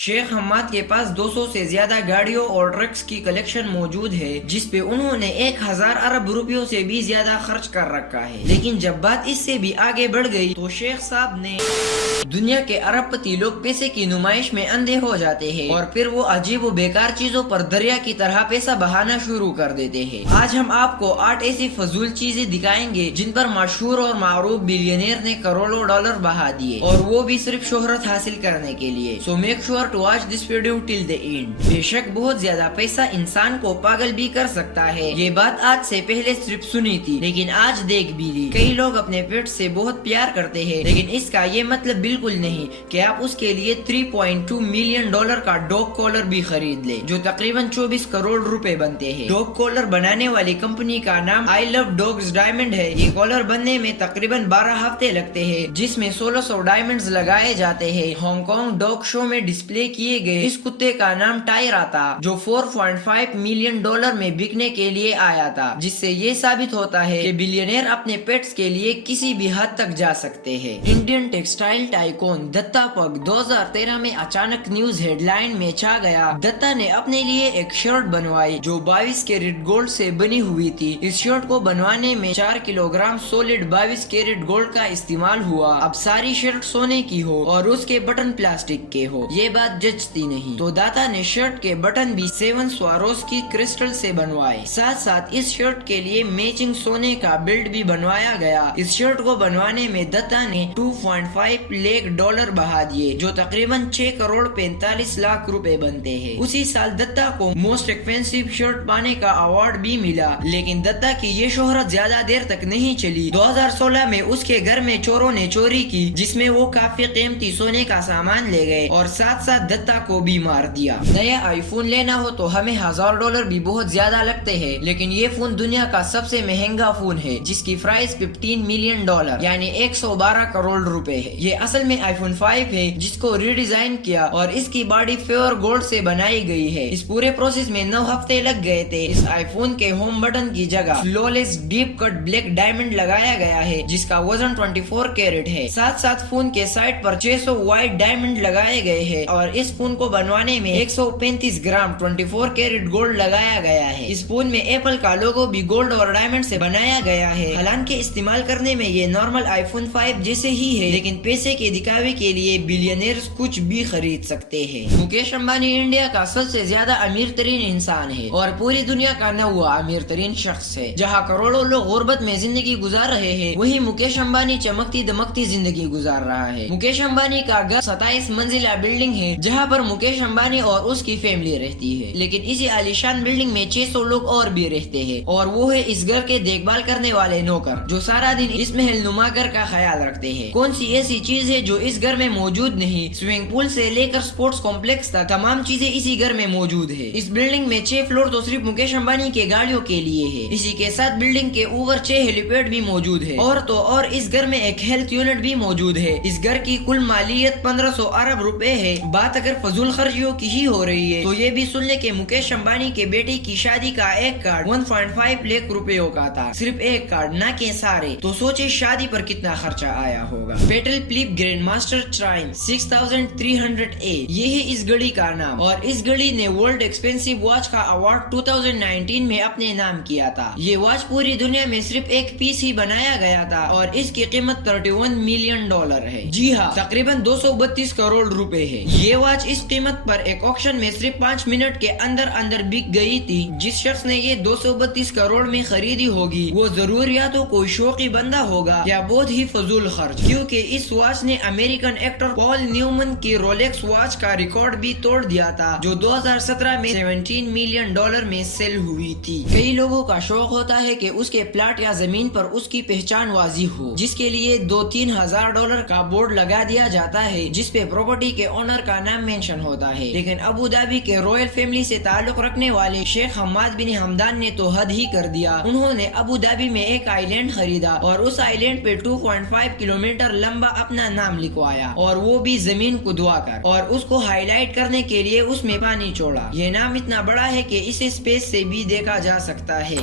शेख हम्माद के पास 200 से ज्यादा गाड़ियों और ट्रक्स की कलेक्शन मौजूद है, जिस पे उन्होंने 1000 अरब रुपयों से भी ज्यादा खर्च कर रखा है। लेकिन जब बात इससे भी आगे बढ़ गई तो शेख साहब ने दुनिया के अरबपति लोग पैसे की नुमाइश में अंधे हो जाते हैं और फिर वो अजीब व बेकार चीजों पर दरिया की तरह पैसा बहाना शुरू कर देते हैं। आज हम आपको 8 ऐसी फजूल चीजें दिखाएंगे जिन पर मशहूर और मारूफ बिलियनियर ने करोड़ों डॉलर बहा दिए, और वो भी सिर्फ शोहरत हासिल करने के लिए। So make sure to watch this video till the end. बेशक बहुत ज्यादा पैसा इंसान को पागल भी कर सकता है, ये बात आज से पहले सिर्फ सुनी थी लेकिन आज देख भी ली। कई लोग अपने पेट से बहुत प्यार करते हैं, लेकिन इसका ये मतलब बिल्कुल नहीं कि आप उसके लिए 3.2 मिलियन डॉलर का डॉग कॉलर भी खरीद ले, जो तकरीबन 24 करोड़ रुपए बनते हैं। डॉग कॉलर बनाने वाली कंपनी का नाम आई लव डॉग्स डायमंड है। ये कॉलर बनने में तकरीबन 12 हफ्ते लगते हैं, जिसमें 1600 डायमंड्स लगाए जाते हैं। हांगकांग डॉग शो में डिस्प्ले किए गए इस कुत्ते का नाम टायरा था, जो 4.5 मिलियन डॉलर में बिकने के लिए आया था, जिससे ये साबित होता है कि बिलियनियर अपने पेट्स के लिए किसी भी हद तक जा सकते हैं। इंडियन टेक्सटाइल टाइकून दत्ता पग 2013 में अचानक न्यूज हेडलाइन में छा गया। दत्ता ने अपने लिए एक शर्ट बनवाई जो 22 कैरेट गोल्ड से बनी हुई थी। इस शर्ट को बनवाने में 4 किलोग्राम सॉलिड 22 कैरेट गोल्ड का इस्तेमाल हुआ। अब सारी शर्ट सोने की हो और उसके बटन प्लास्टिक के हो, ये बात जचती नहीं, तो दाता ने शर्ट के बटन भी 7 स्वारोस्की क्रिस्टल से बनवाए। साथ साथ इस शर्ट के लिए मैचिंग सोने का बेल्ट भी बनवाया गया। इस शर्ट को बनवाने में दत्ता ने 2.5 लाख डॉलर बहा दिए, जो तकरीबन 6 करोड़ 45 लाख रुपए बनते हैं। उसी साल दत्ता को मोस्ट एक्सपेंसिव शर्ट पाने का अवार्ड भी मिला, लेकिन दत्ता की ये शोहरत ज्यादा देर तक नहीं चली। 2016 में उसके घर में चोरों ने चोरी की, जिसमें वो काफी कीमती सोने का सामान ले गए और साथ साथ दत्ता को भी मार दिया। नया आईफोन लेना हो तो हमें $1000 भी बहुत ज्यादा लगते हैं, लेकिन ये फोन दुनिया का सबसे महंगा फोन है, जिसकी प्राइस 15 मिलियन डॉलर यानी 112 करोड़ रुपए है। ये असल में आईफोन 5 है, जिसको रीडिजाइन किया और इसकी बॉडी प्योर गोल्ड से बनाई गई है। इस पूरे प्रोसेस में 9 हफ्ते लग गए थे। इस आईफोन के होम बटन की जगह flawless deep cut black diamond लगाया गया है, जिसका वजन 24 कैरेट है। साथ साथ फोन के साइड पर 600 व्हाइट डायमंड लगाए गए हैं और इस फोन को बनवाने में 135 ग्राम 24 कैरेट गोल्ड लगाया गया है। इस फोन में एप्पल का लोगो भी गोल्ड और डायमंड से बनाया गया है। हालांकि इस्तेमाल करने में ये नॉर्मल आईफोन 5 जैसे ही है, लेकिन पैसे के दिखावे के लिए बिलियनियर्स कुछ भी खरीद सकते हैं। मुकेश अंबानी इंडिया का सबसे ज्यादा अमीर तरीन इंसान है और पूरी दुनिया का 9वां अमीर तरीन शख्स है। जहाँ करोड़ों लोग गुर्बत में जिंदगी गुजार रहे हैं, वही मुकेश अंबानी चमकती दमकती जिंदगी गुजार रहा है। मुकेश अंबानी का घर 27 मंजिला बिल्डिंग है, जहाँ पर मुकेश अंबानी और उसकी फैमिली रहती है। लेकिन इसी आलीशान बिल्डिंग में 600 लोग और भी रहते हैं, और वो है इस घर के देखभाल करने वाले नौकर, जो सारा दिन इस महल नुमा घर का ख्याल रखते हैं। कौन सी ऐसी चीज है जो इस घर में मौजूद नहीं? स्विमिंग पूल से लेकर स्पोर्ट्स कॉम्प्लेक्स तक तमाम चीजें इसी घर में मौजूद है। इस बिल्डिंग में 6 फ्लोर तो सिर्फ मुकेश अंबानी के गाड़ियों के लिए है। इसी के साथ बिल्डिंग के ऊपर 6 हेलीपैड भी मौजूद है, और तो और इस घर में एक हेल्थ यूनिट भी मौजूद है। इस घर की कुल मालियत 1500 अरब रुपए है। बात अगर फजूल खर्चियों की ही हो रही है तो ये भी सुन ले कि मुकेश अंबानी के बेटे की शादी का एक कार्ड 1.5 लाख रुपयों का था। सिर्फ एक कार्ड, ना के सारे। तो सोचे शादी पर कितना खर्चा आया होगा। Petal flip grand master ट्राइन 6300A, ये है इस घड़ी का नाम, और इस घड़ी ने वर्ल्ड एक्सपेंसिव वॉच का अवार्ड 2019 में अपने नाम किया था। ये वॉच पूरी दुनिया में सिर्फ एक पीस ही बनाया गया था और इसकी कीमत 31 मिलियन डॉलर है। जी हाँ, तकरीबन 232 करोड़ रुपए है। ये वॉच इस कीमत पर एक ऑक्शन में सिर्फ 5 मिनट के अंदर अंदर बिक गई थी। जिस शख्स ने ये 232 करोड़ में खरीदी होगी, वो जरूर या तो कोई शौकी बंदा होगा या बहुत ही फजूल खर्च, क्योंकि इस वॉच ने अमेरिकन एक्टर पॉल न्यूमन की रोलेक्स वॉच का रिकॉर्ड भी तोड़ दिया था, जो 2017 में 17 मिलियन डॉलर में सेल हुई थी। कई लोगों का शौक होता है कि उसके प्लाट या जमीन पर उसकी पहचान वाजी हो, जिसके लिए 2-3 हजार डॉलर का बोर्ड लगा दिया जाता है, जिसपे प्रॉपर्टी के ओनर का नाम मेंशन होता है। लेकिन अबू धाबी के रॉयल फैमिली से ताल्लुक रखने वाले शेख हम्माद बिन हमदान ने तो हद ही कर दिया। उन्होंने अबू धाबी में एक आइलैंड खरीदा और उस आइलैंड पे 2.5 किलोमीटर लंबा अपना नाम लिखवाया, और वो भी जमीन खुदवा कर, और उसको हाईलाइट करने के लिए उसमें पानी छोड़ा। ये नाम इतना बड़ा है कि इसे स्पेस से भी देखा जा सकता है।